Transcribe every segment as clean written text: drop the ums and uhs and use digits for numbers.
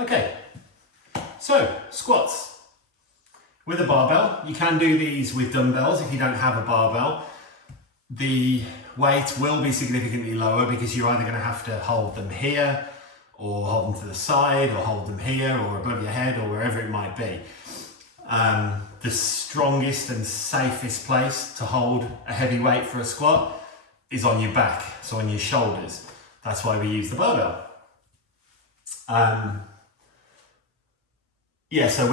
Okay, so squats. With a barbell, you can do these with dumbbells if you don't have a barbell. The weight will be significantly lower because you're either going to have to hold them here or hold them to the side or hold them here or above your head or wherever it might be. The strongest and safest place to hold a heavy weight for a squat is on your back, so on your shoulders. That's why we use the barbell. Yeah, so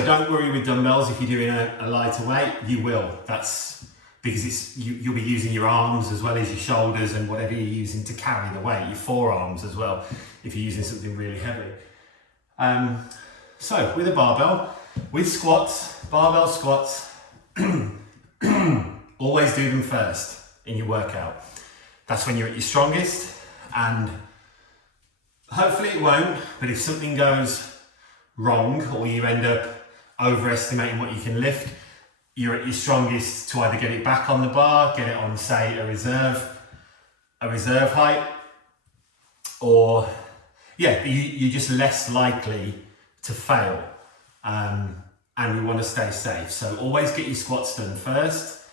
don't worry with dumbbells if you're doing a lighter weight. You will. That's because you'll be using your arms as well as your shoulders and whatever you're using to carry the weight, your forearms as well, if you're using something really heavy. So with a barbell, with squats, barbell squats, always do them first in your workout. That's when you're at your strongest, and hopefully it won't, but if something goes wrong or you end up overestimating what you can lift, you're at your strongest to either get it back on the bar, get it on, say, a reserve height, or yeah, you're just less likely to fail. And we want to stay safe. So always get your squats done first,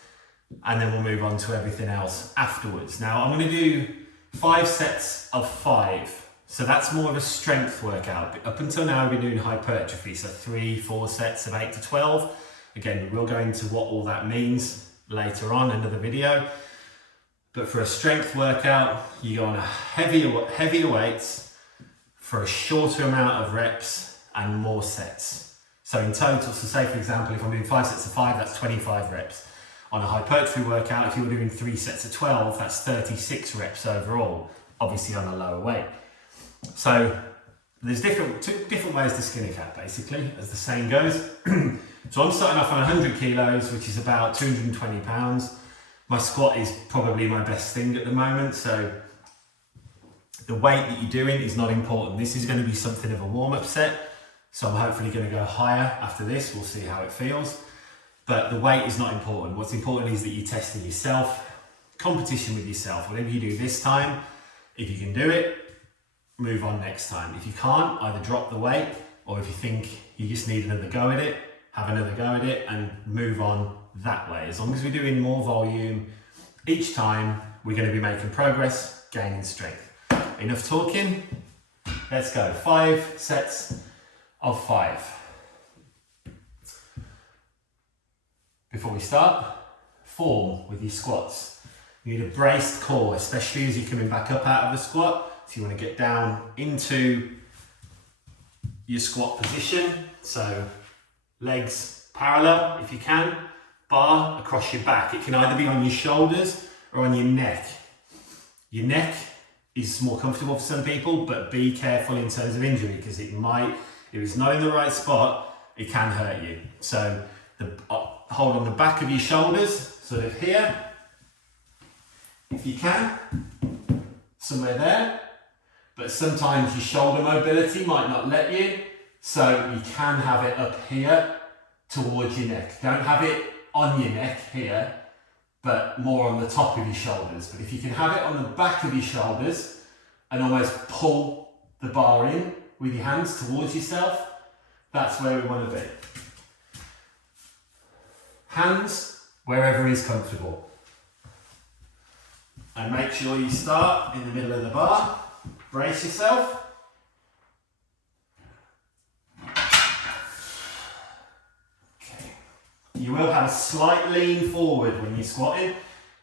and then we'll move on to everything else afterwards. Now I'm going to do 5 sets of 5. So that's more of a strength workout. Up until now, we've been doing hypertrophy. So 3-4 sets of 8 to 12. Again, we'll go into what all that means later on in another video. But for a strength workout, you go on a heavier weights for a shorter amount of reps and more sets. So in total, so say for example, if I'm doing 5 sets of 5, that's 25 reps. On a hypertrophy workout, if you were doing 3 sets of 12, that's 36 reps overall, obviously on a lower weight. So there's two different ways to skin a cat, basically, as the saying goes. So I'm starting off on 100 kilos, which is about 220 pounds. My squat is probably my best thing at the moment. So the weight that you're doing is not important. This is going to be something of a warm-up set. So I'm hopefully going to go higher after this. We'll see how it feels. But the weight is not important. What's important is that you're testing yourself, competition with yourself. Whatever you do this time, if you can do it, move on next time. If you can't, either drop the weight, or if you think you just need another go at it, have another go at it and move on that way. As long as we're doing more volume each time, we're going to be making progress, gaining strength. Enough talking, let's go. 5 sets of 5. Before we start, form with your squats. You need a braced core, especially as you're coming back up out of the squat. So you want to get down into your squat position. So legs parallel if you can, bar across your back. It can either be on your shoulders or on your neck. Your neck is more comfortable for some people, but be careful in terms of injury because it might, if it's not in the right spot, it can hurt you. So hold on the back of your shoulders, sort of here, if you can, somewhere there. But sometimes your shoulder mobility might not let you, so you can have it up here towards your neck. Don't have it on your neck here, but more on the top of your shoulders. But if you can have it on the back of your shoulders and almost pull the bar in with your hands towards yourself, that's where we want to be. Hands wherever is comfortable. And make sure you start in the middle of the bar. Brace yourself. Okay. You will have a slight lean forward when you're squatting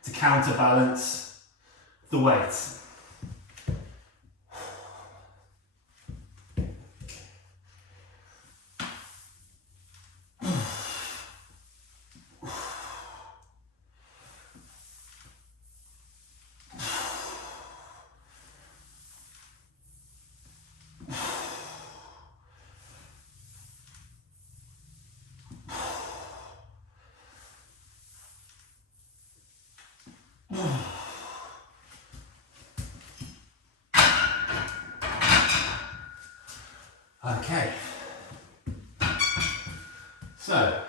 to counterbalance the weight. Okay, so,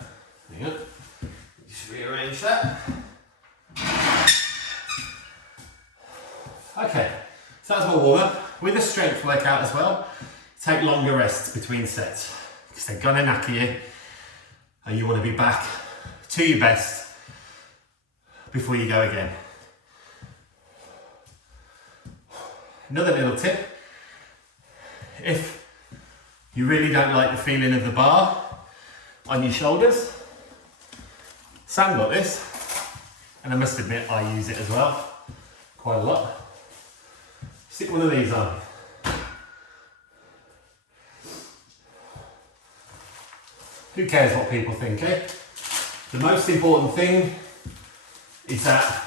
hang on, just rearrange that. Okay, so that's my warm-up with a strength workout as well. take longer rests between sets because they're gonna knacker you and you want to be back to your best before you go again. Another little tip, if you really don't like the feeling of the bar on your shoulders, Sam got this, and I must admit I use it as well, quite a lot. Stick one of these on. Who cares what people think, eh? The most important thing is that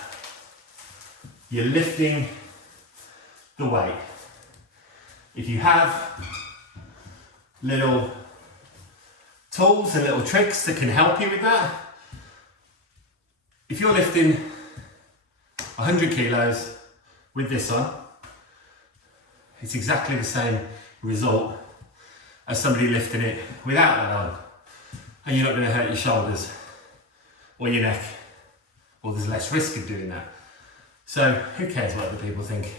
you're lifting the weight. If you have little tools and little tricks that can help you with that, if you're lifting 100 kilos with this on, it's exactly the same result as somebody lifting it without that on. And you're not going to hurt your shoulders or your neck, or there's less risk of doing that. So who cares what other people think?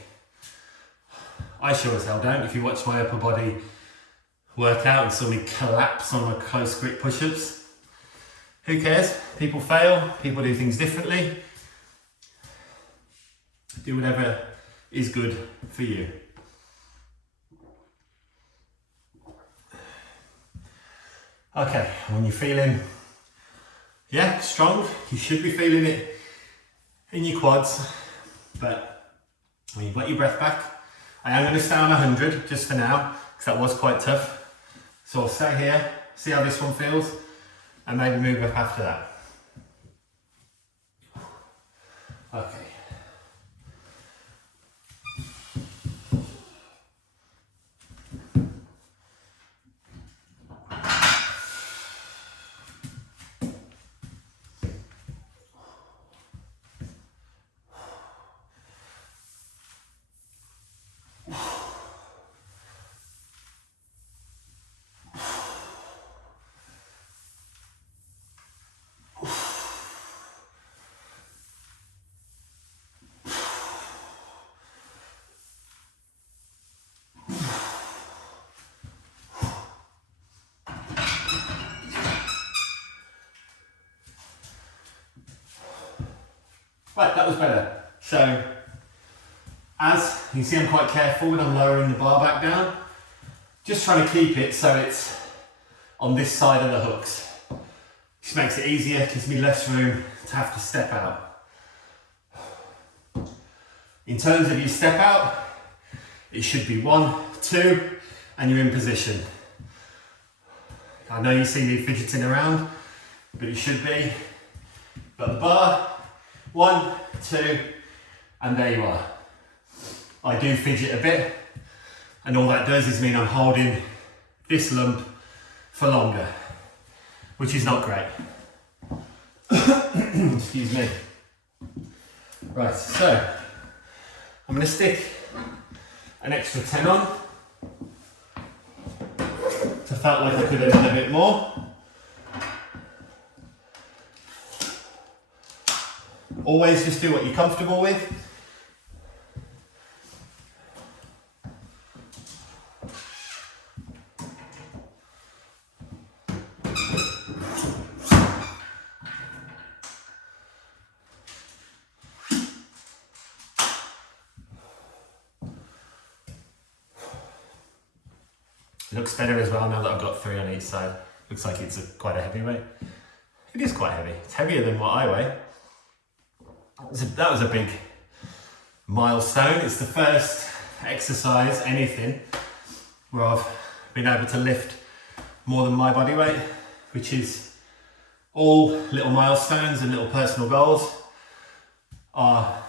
I sure as hell don't. If you watch my upper body workout and saw me collapse on my close grip push-ups, who cares? People fail, people do things differently. Do whatever is good for you. Okay, when you're feeling, strong, you should be feeling it in your quads, but when you've got your breath back, I am going to stay on 100 just for now, because that was quite tough. So I'll stay here, see how this one feels, and maybe move up after that. Okay. Right, that was better. So, as you see, I'm quite careful when I'm lowering the bar back down. Just trying to keep it so it's on this side of the hooks. Just makes it easier, gives me less room to have to step out. In terms of your step out, it should be 1, 2, and you're in position. I know you see me fidgeting around, but it should be. But the bar, 1, 2, and there you are. I do fidget a bit, and all that does is mean I'm holding this lump for longer, which is not great. Excuse me. Right, so I'm going to stick an extra 10 on. So I felt like I could have done a bit more. Always just do what you're comfortable with. It looks better as well now that I've got 3 on each side. Looks like it's quite a heavy weight. It is quite heavy. It's heavier than what I weigh. That was a big milestone. It's the first exercise, anything, where I've been able to lift more than my body weight, which is all little milestones and little personal goals are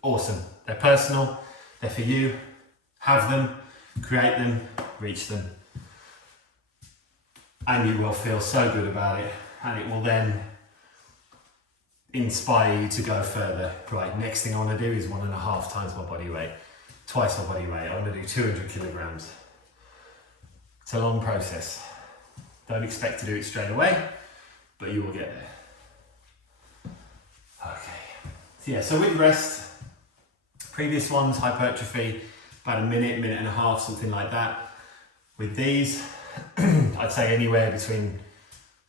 awesome. They're personal, they're for you. Have them, create them, reach them. And you will feel so good about it, and it will then inspire you to go further. Right, next thing I want to do is 1.5 times my body weight, twice my body weight. I want to do 200 kilograms. It's a long process. Don't expect to do it straight away, but you will get there. Okay, so yeah, so with rest, previous ones, hypertrophy, about a minute, minute and a half, something like that. With these, I'd say anywhere between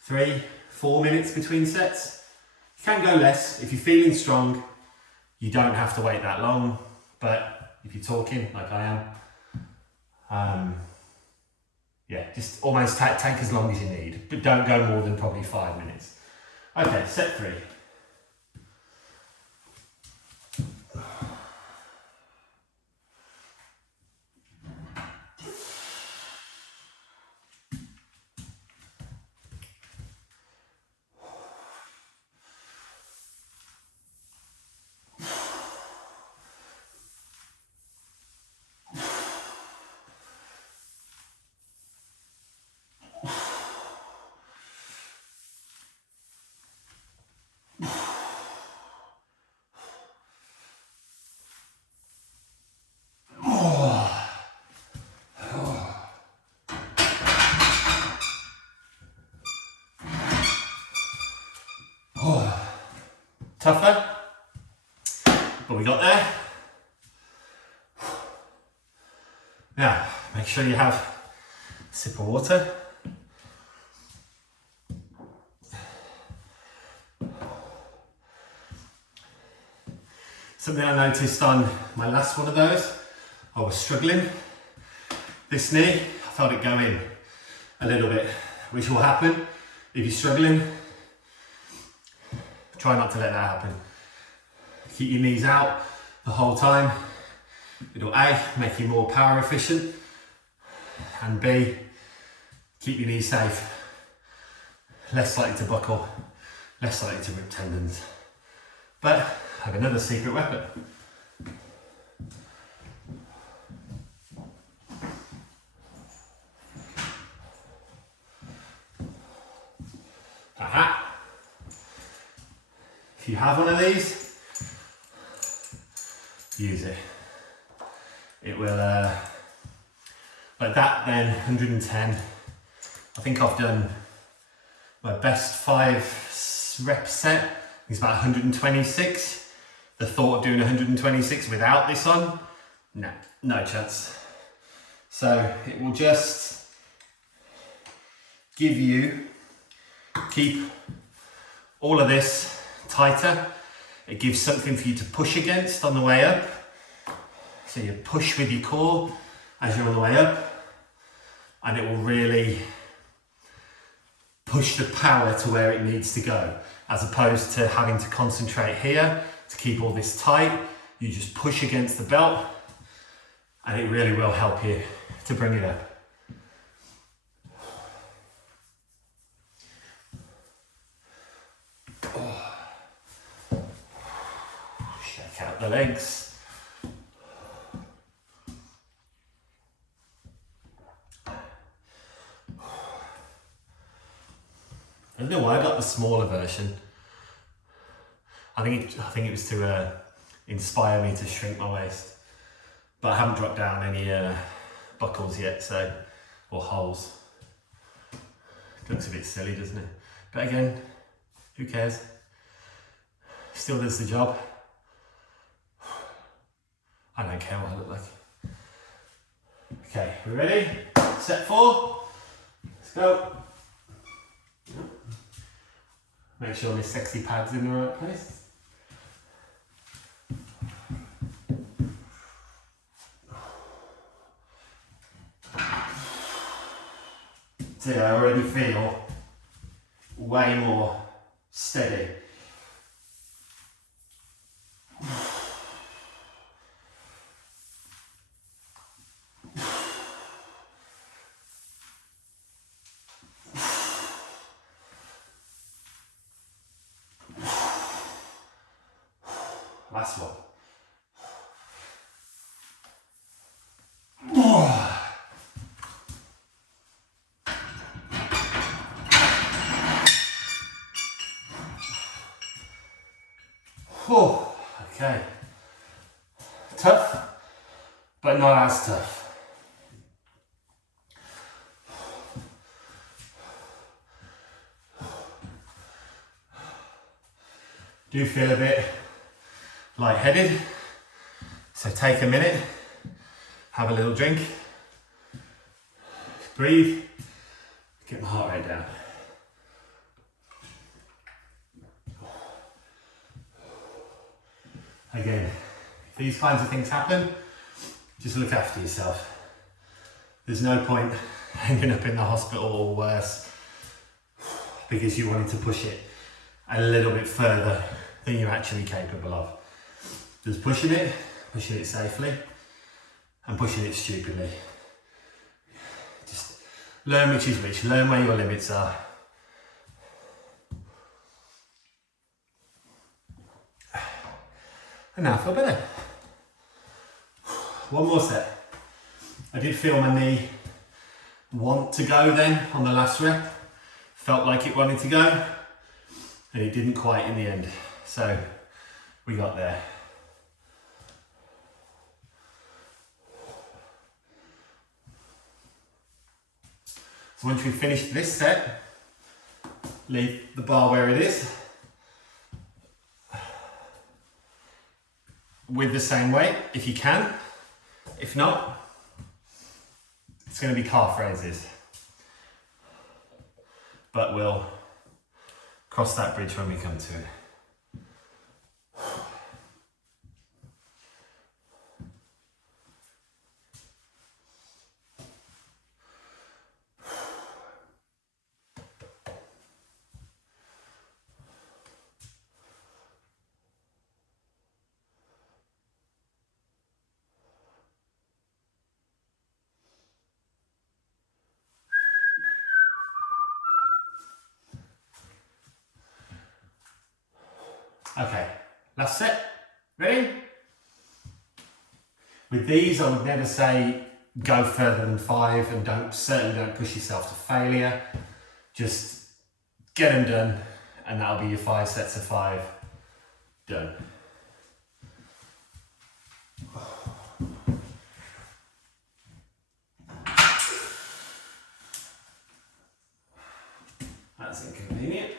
3-4 minutes between sets. You can go less. If you're feeling strong, you don't have to wait that long, but if you're talking like I am, yeah, just almost take as long as you need, but don't go more than probably 5 minutes. Okay, set 3. Tougher, but we got there. Now, make sure you have a sip of water. Something I noticed on my last one of those, I was struggling. This knee, I felt it go in a little bit, which will happen if you're struggling. Try not to let that happen. Keep your knees out the whole time. It'll A, make you more power efficient, and B, keep your knees safe. Less likely to buckle, less likely to rip tendons. But I have another secret weapon. Aha! If you have one of these, use it. It will, like that then, 110. I think I've done my best 5 rep set is about 126. The thought of doing 126 without this on, no chance. So it will just give you, keep all of this tighter. It gives something for you to push against on the way up. So you push with your core as you're on the way up, and it will really push the power to where it needs to go, as opposed to having to concentrate here to keep all this tight. You just push against the belt, and it really will help you to bring it up. Shake out the legs. I don't know why I got the smaller version. I think it was to inspire me to shrink my waist, but I haven't dropped down any buckles yet, so, or holes. It looks a bit silly, doesn't it? But again, who cares? Still does the job. I don't care what I look like. Okay, we ready? Set 4. Let's go. Make sure my sexy pad's in the right place. See, I already feel way more steady. Last one. Oh, okay. Tough, but not as tough. Do feel a bit lightheaded, so take a minute, have a little drink, breathe, get my heart rate down. Again, if these kinds of things happen, just look after yourself. There's no point ending up in the hospital or worse because you wanted to push it a little bit further than you're actually capable of. Just pushing it safely, and pushing it stupidly. Just learn which is which, learn where your limits are. And now I feel better. One more set. I did feel my knee want to go then on the last rep. Felt like it wanted to go, and it didn't quite in the end. So we got there. So once we've finished this set, leave the bar where it is with the same weight if you can. If not, it's going to be calf raises. But we'll cross that bridge when we come to it. Okay, last set. Ready? With these, I would never say go further than 5, and certainly don't push yourself to failure. Just get them done, and that'll be your 5 sets of 5 done. That's inconvenient.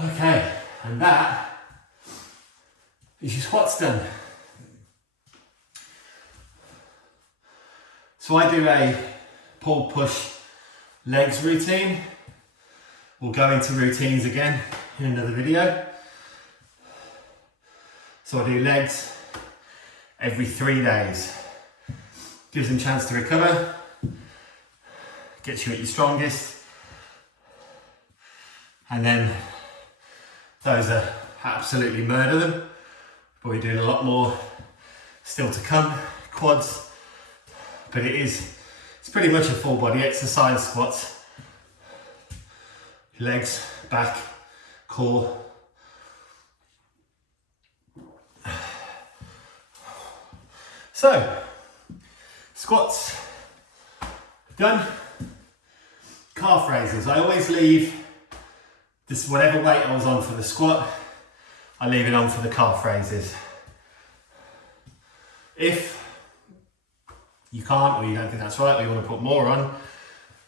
Okay, and that is your squats done. So I do a pull push legs routine. We'll go into routines again in another video. So I do legs every 3 days. Gives them a chance to recover, gets you at your strongest, and then those are absolutely murder them, but we're doing a lot more still to come. Quads, but it's pretty much a full body exercise. Squats, legs, back, core. So, squats done. Calf raises. I always leave this, whatever weight I was on for the squat, I leave it on for the calf raises. If you can't, or you don't think that's right, or you want to put more on,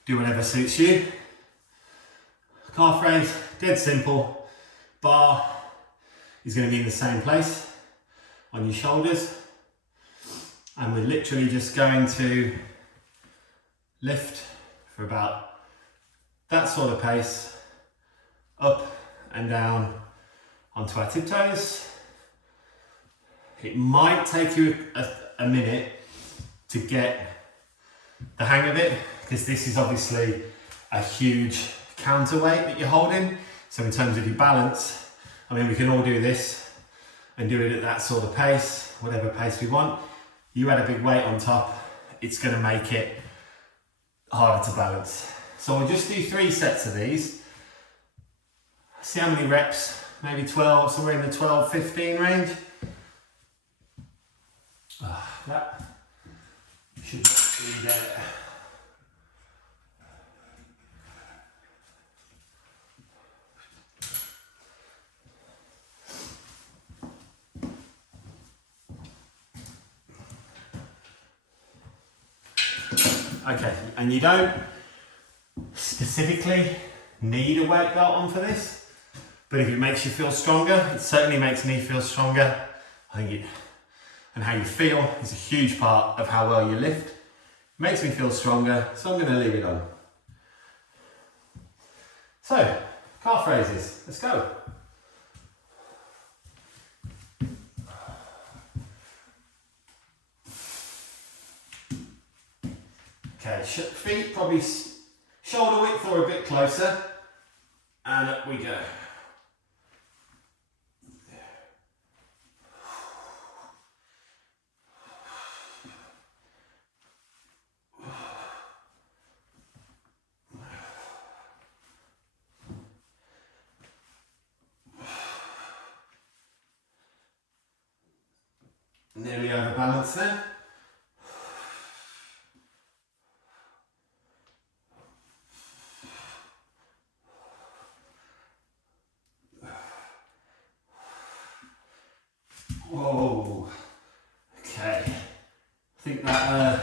do whatever suits you. Calf raise, dead simple. Bar is going to be in the same place on your shoulders, and we're literally just going to lift for about that sort of pace, up and down onto our tiptoes. It might take you a minute to get the hang of it, because this is obviously a huge counterweight that you're holding. So in terms of your balance, I mean, we can all do this and do it at that sort of pace, whatever pace we want. You add a big weight on top, it's going to make it harder to balance. So we'll just do 3 sets of these. See how many reps, maybe 12, somewhere in the 12, 15 range. That should be there. Okay, and you don't specifically need a weight belt on for this, but if it makes you feel stronger, it certainly makes me feel stronger. I think it, and how you feel is a huge part of how well you lift. It makes me feel stronger, so I'm going to leave it on. So, calf raises, let's go. Okay, feet probably shoulder width or a bit closer, and up we go. Nearly overbalanced there. Whoa, okay. I think that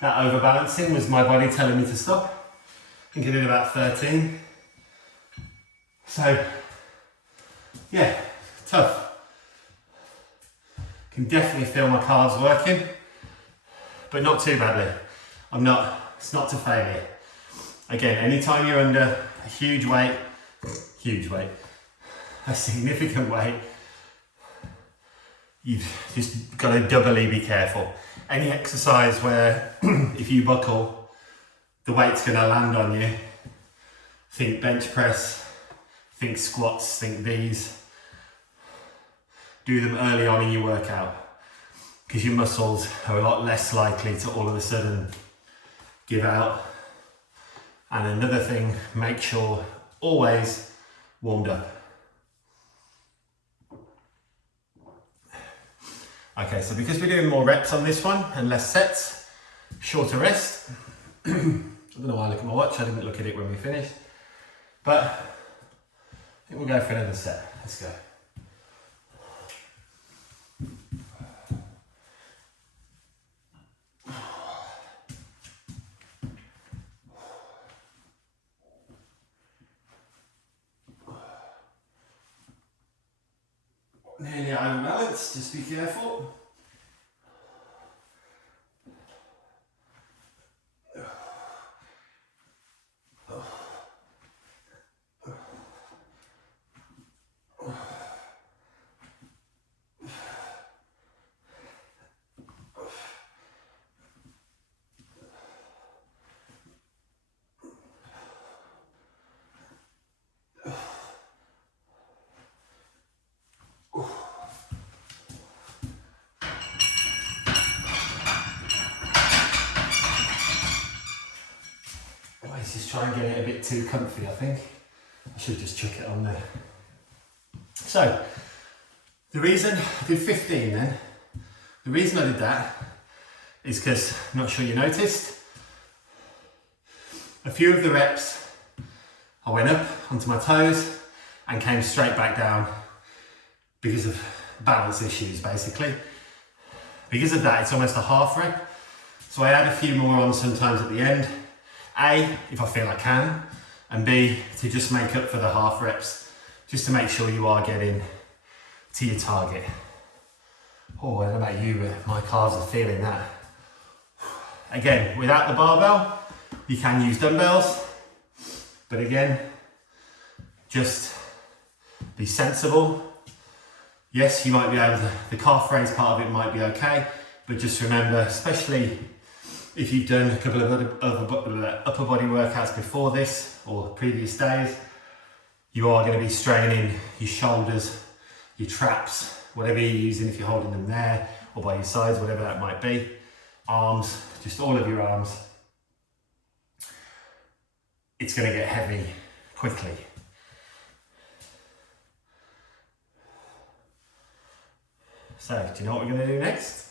overbalancing was my body telling me to stop. I think I did about 13. So, yeah, tough. Can definitely feel my calves working, but not too badly. It's not to failure. Again, anytime you're under a huge weight, a significant weight, you've just got to doubly be careful. Any exercise where if you buckle, the weight's going to land on you. Think bench press, think squats, think these. Do them early on in your workout because your muscles are a lot less likely to all of a sudden give out. And another thing, make sure always warmed up. Okay, so because we're doing more reps on this one and less sets, shorter rest. I don't know why I look at my watch, I didn't look at it when we finished. But I think we'll go for another set. Let's go. Nearly out of balance, just be careful. Let's just try and get it a bit too comfy, I think. I should just chuck it on there. So, the reason I did 15 then, the reason I did that is because, I'm not sure you noticed, a few of the reps I went up onto my toes and came straight back down because of balance issues basically. Because of that, it's almost a half rep. So I add a few more on sometimes at the end. A, if I feel I can, and B, to just make up for the half reps, just to make sure you are getting to your target. Oh, I don't know about you, but my calves are feeling that. Again, without the barbell, you can use dumbbells, but again, just be sensible. Yes, you might be able to, the calf raise part of it might be okay, but just remember, especially if you've done a couple of other upper body workouts before this or previous days, you are going to be straining your shoulders, your traps, whatever you're using, if you're holding them there or by your sides, whatever that might be. Arms, just all of your arms. It's going to get heavy quickly. So, do you know what we're going to do next?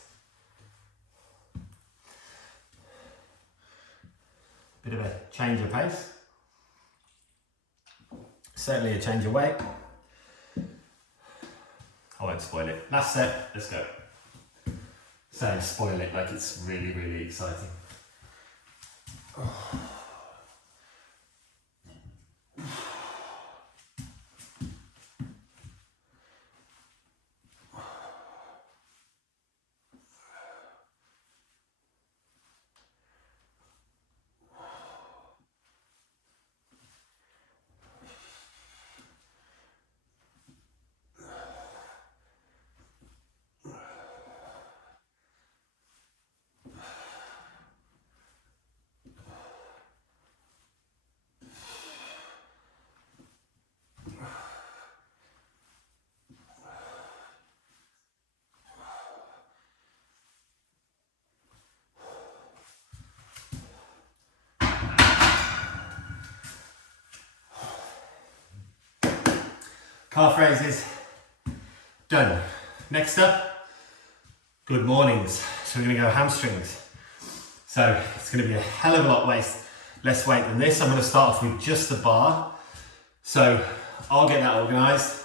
Bit of a change of pace. Certainly a change of weight. I won't spoil it. Last set, let's go. saying spoil it like it's really, really exciting. Calf raises, done. Next up, good mornings. So we're gonna go hamstrings. So it's gonna be a hell of a lot less weight than this. I'm gonna start off with just the bar. So I'll get that organized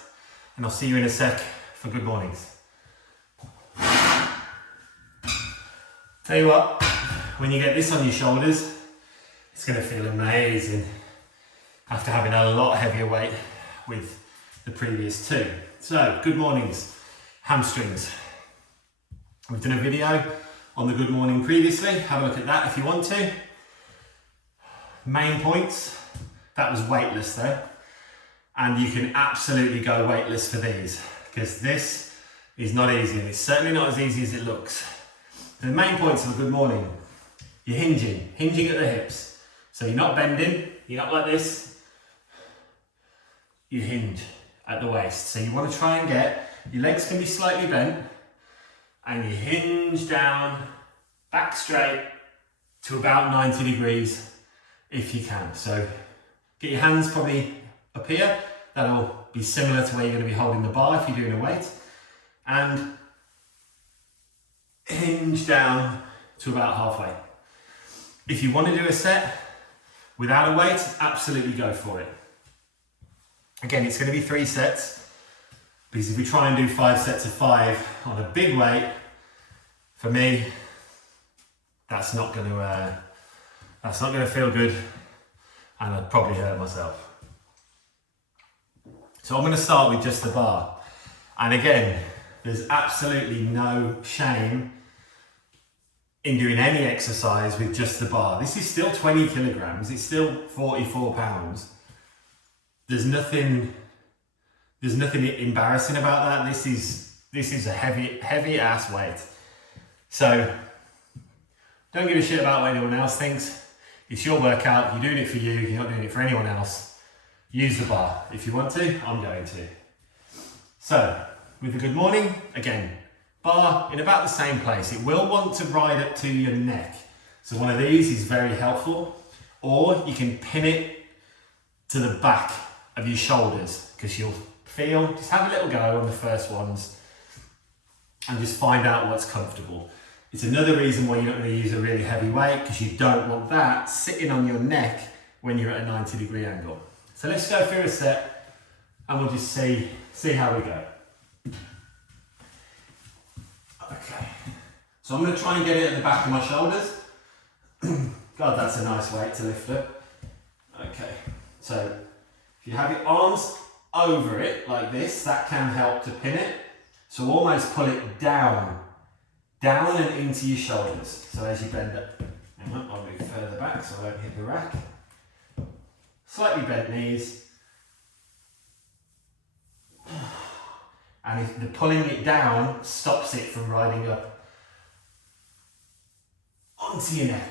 and I'll see you in a sec for good mornings. Tell you what, when you get this on your shoulders, it's gonna feel amazing after having a lot heavier weight with the previous two. So, good mornings, hamstrings. We've done a video on the good morning previously. Have a look at that if you want to. Main points, that was weightless though. And you can absolutely go weightless for these because this is not easy and it's certainly not as easy as it looks. The main points of a good morning, you're hinging at the hips. So you're not bending, you're not like this, you hinge at the waist. So you want to try and get, your legs can be slightly bent and you hinge down, back straight to about 90 degrees if you can. So get your hands probably up here, that'll be similar to where you're going to be holding the bar if you're doing a weight. And hinge down to about halfway. If you want to do a set without a weight, absolutely go for it. Again, it's going to be 3 sets, because if we try and do 5 sets of 5 on a big weight, for me, that's not going to feel good, and I'd probably hurt myself. So I'm going to start with just the bar, and again, there's absolutely no shame in doing any exercise with just the bar. This is still 20 kilograms, it's still 44 pounds. There's nothing embarrassing about that. This is a heavy ass weight. So don't give a shit about what anyone else thinks. It's your workout, you're doing it for you, you're not doing it for anyone else. Use the bar. If you want to, I'm going to. So, with a good morning, again, bar in about the same place. It will want to ride up to your neck. So one of these is very helpful, or you can pin it to the back of your shoulders, because you'll feel, just have a little go on the first ones and just find out what's comfortable. It's another reason why you're not going to use a really heavy weight, because you don't want that sitting on your neck when you're at a 90-degree angle. So let's go through a set and we'll just see how we go. Okay, so I'm going to try and get it at the back of my shoulders. God, that's a nice weight to lift up. Okay, so if you have your arms over it like this, that can help to pin it. So almost pull it down and into your shoulders. So as you bend up, I'll move further back so I don't hit the rack. Slightly bent knees. And if the pulling it down stops it from riding up onto your neck.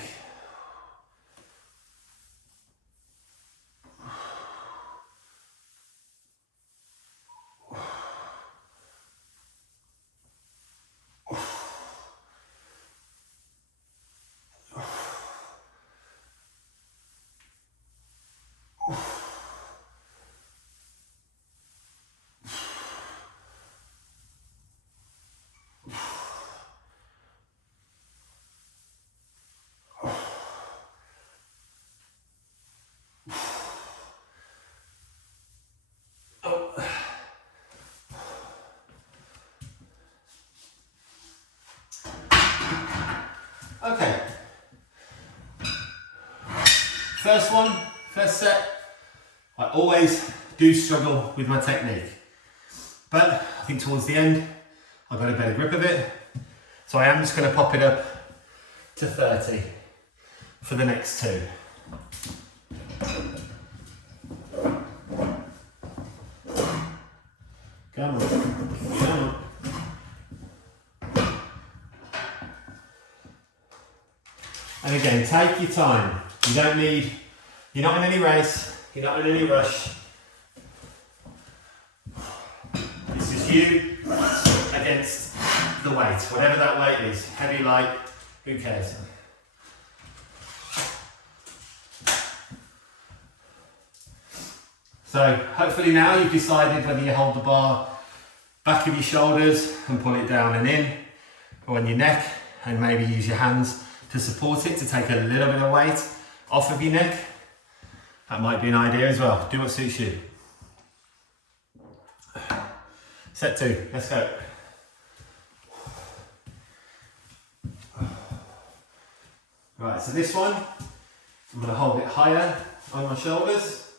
first set, I always do struggle with my technique. But I think towards the end, I got a better grip of it. So I am just going to pop it up to 30 for the next two. Come on, come on. And again, take your time. You're not in any race, you're not in any rush. This is you against the weight, whatever that weight is, heavy, light, who cares? So hopefully now you've decided whether you hold the bar back of your shoulders and pull it down and in, or on your neck, and maybe use your hands to support it, to take a little bit of weight off of your neck. That might be an idea as well. Do what suits you. Set two, let's go. Right, so this one, I'm going to hold it higher on my shoulders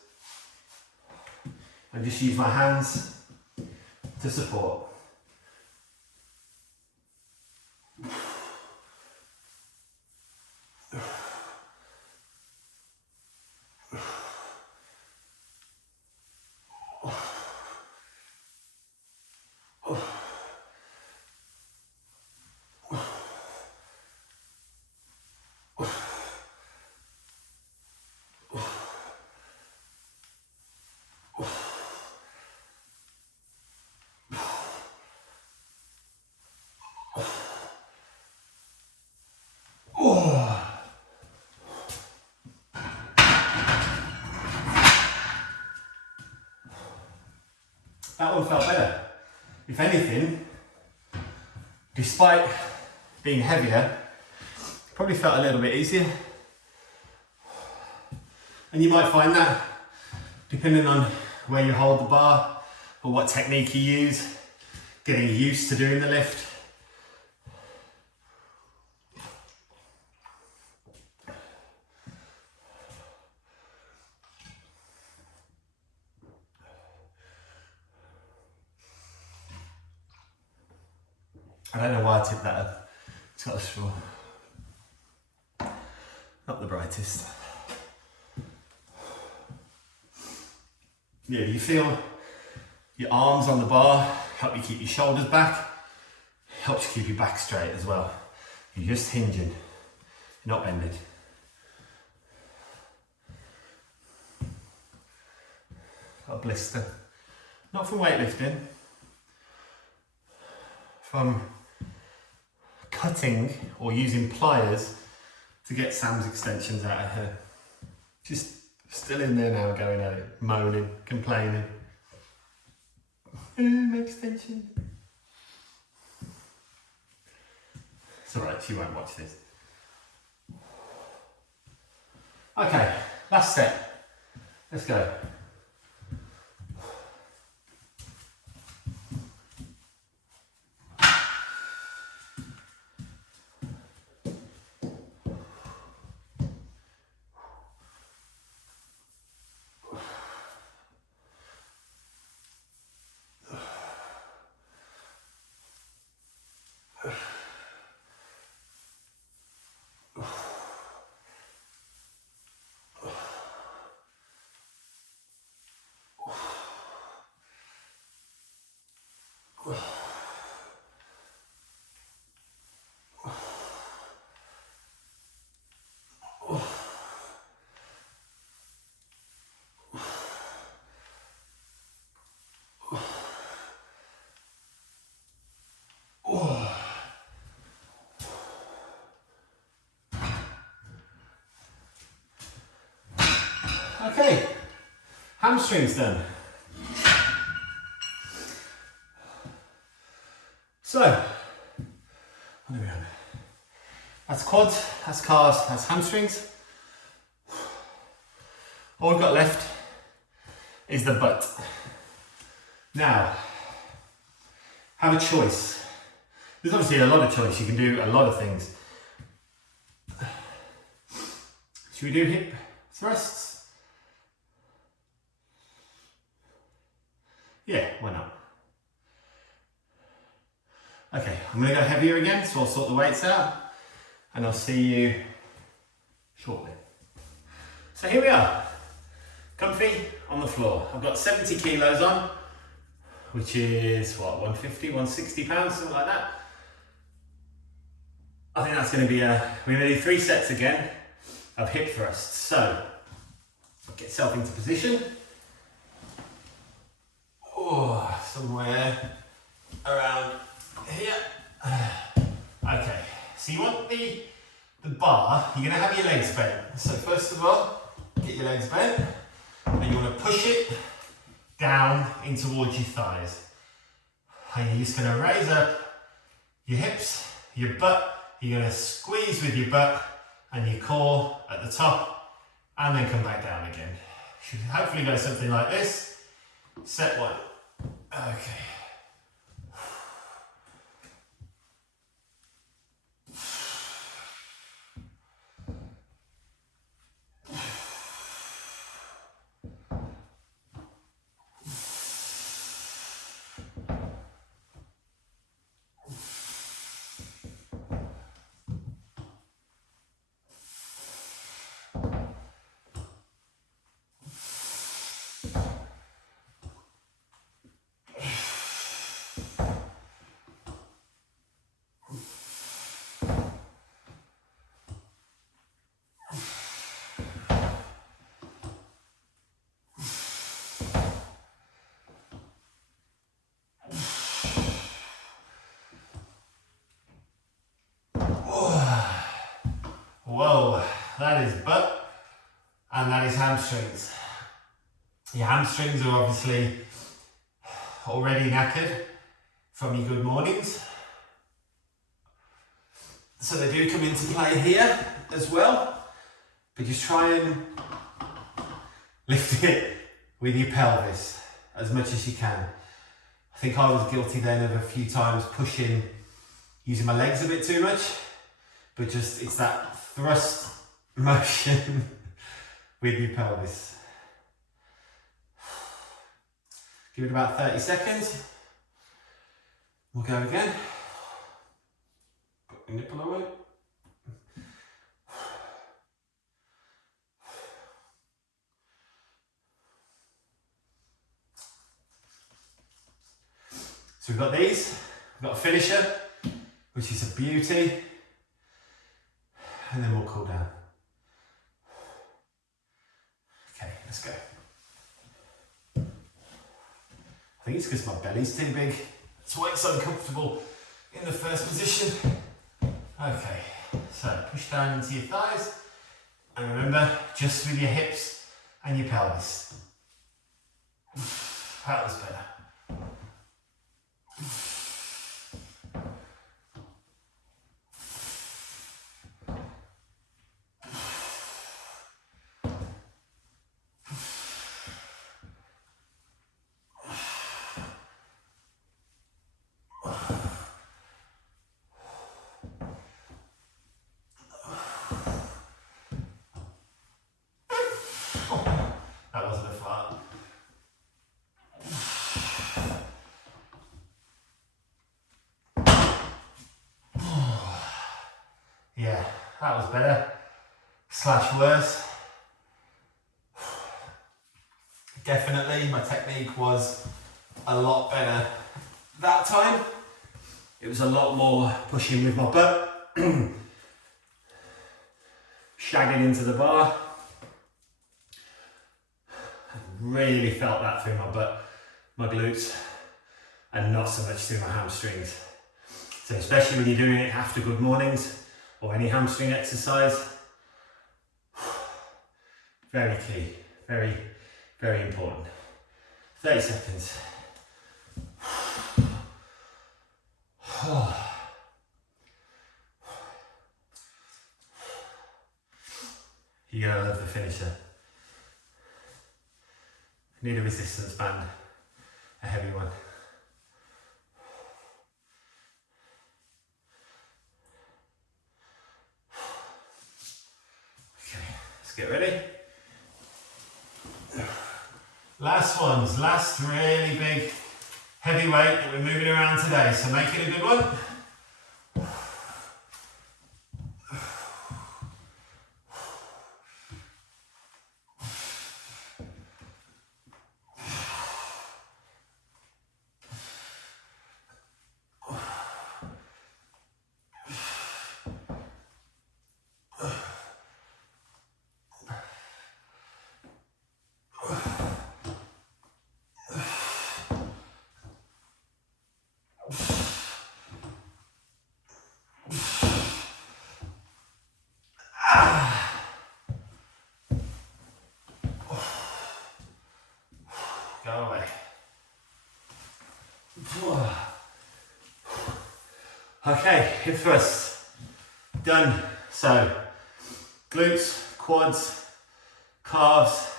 and just use my hands to support. That one felt better. If anything, despite being heavier, it probably felt a little bit easier. And you might find that, depending on where you hold the bar or what technique you use, getting used to doing the lift. I don't know why I tipped that up. It's got a straw. Not the brightest. Yeah, you feel your arms on the bar, help you keep your shoulders back, helps you keep your back straight as well. You're just hinging, you're not bending. Got a blister. Not from weightlifting, from cutting or using pliers to get Sam's extensions out of her. Just still in there now, going at it, moaning, complaining. My extension. It's alright, she won't watch this. Okay, last set. Let's go. Okay, hamstrings done. So, what are we on? That's quads, that's calves, that's hamstrings. All we've got left is the butt. Now, have a choice. There's obviously a lot of choice, you can do a lot of things. Should we do hip thrusts. Yeah, why not? Okay, I'm going to go heavier again, so I'll sort the weights out and I'll see you shortly. So here we are, comfy on the floor. I've got 70 kilos on, which is what, 150, 160 pounds, something like that. I think that's going to be we're going to do 3 sets again of hip thrusts. So, get yourself into position. Oh, somewhere around here. Okay, so you want the bar, you're going to have your legs bent. So first of all, get your legs bent, and you want to push it down in towards your thighs. And you're just going to raise up your hips, your butt. You're going to squeeze with your butt and your core at the top, and then come back down again. Should hopefully go something like this. Set 1. Okay. Whoa, that is butt and that is hamstrings. Your hamstrings are obviously already knackered from your good mornings, so they do come into play here as well, but just try and lift it with your pelvis as much as you can. I think I was guilty then of a few times using my legs a bit too much, but just it's that thrust motion with your pelvis. Give it about 30 seconds. We'll go again. Put your nipple away. So we've got these. We've got a finisher, which is a beauty. And then we'll cool down. Okay, let's go. I think it's because my belly's too big. That's why it's uncomfortable in the first position. Okay, so push down into your thighs. And remember, just with your hips and your pelvis. That was better. That wasn't a fart. Yeah, that was better. / worse. Definitely, my technique was a lot better that time. It was a lot more pushing with my butt, shagging into the bar. Really felt that through my butt, my glutes, and not so much through my hamstrings. So especially when you're doing it after good mornings or any hamstring exercise, very key, very, very important. 30 seconds. You're gonna love the finisher. Need a resistance band, a heavy one. Okay, let's get ready. Last ones, last really big heavy weight that we're moving around today, so make it a good one. Go away. Okay, hip thrust. Done. So, glutes, quads, calves,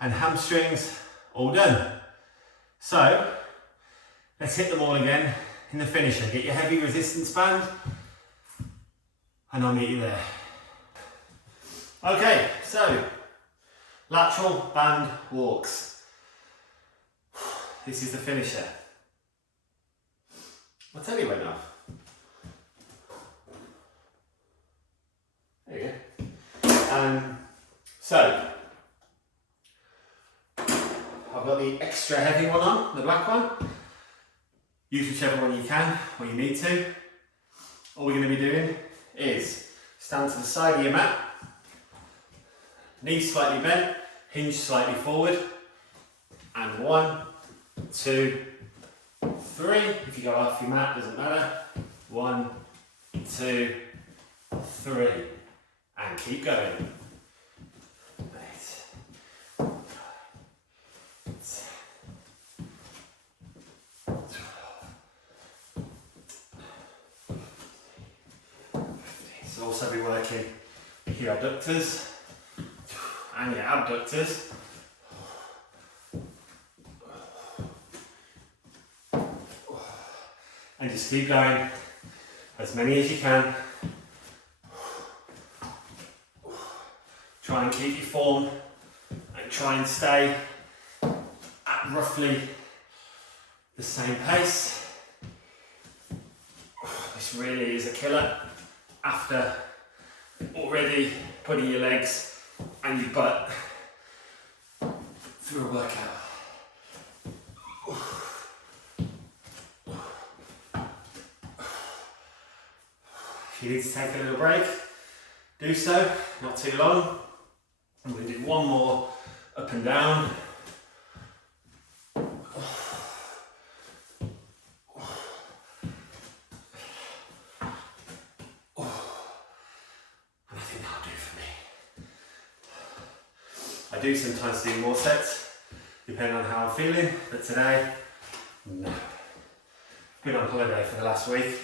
and hamstrings, all done. So, let's hit them all again in the finisher. Get your heavy resistance band, and I'll meet you there. Okay, so, lateral band walks. This is the finisher. I'll tell you when off. There you go. So, I've got the extra heavy one on, the black one. Use whichever one you can or you need to. All we're going to be doing is stand to the side of your mat, knees slightly bent, hinge slightly forward, and 1, 2, 3. If you go off your mat, doesn't matter. 1, 2, 3, and keep going. 8, 10. Also be working your adductors and your abductors. And just keep going, as many as you can. Try and keep your form and try and stay at roughly the same pace. This really is a killer after already putting your legs and your butt through a workout. If you need to take a little break, do so, not too long. I'm going to do one more up and down. And I think that'll do for me. I do sometimes do more sets, depending on how I'm feeling, but today, no. Been on holiday for the last week,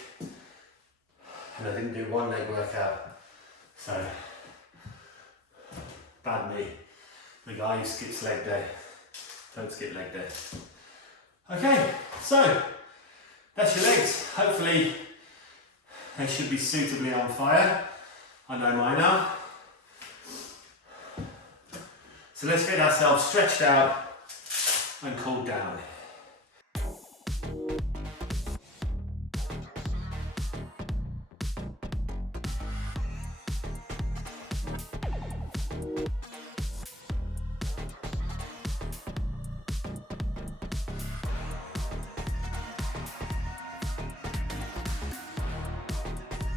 and I didn't do one leg workout, so bad me. The guy who skips leg day, don't skip leg day. Okay, so that's your legs. Hopefully they should be suitably on fire. I know mine are. So let's get ourselves stretched out and cooled down.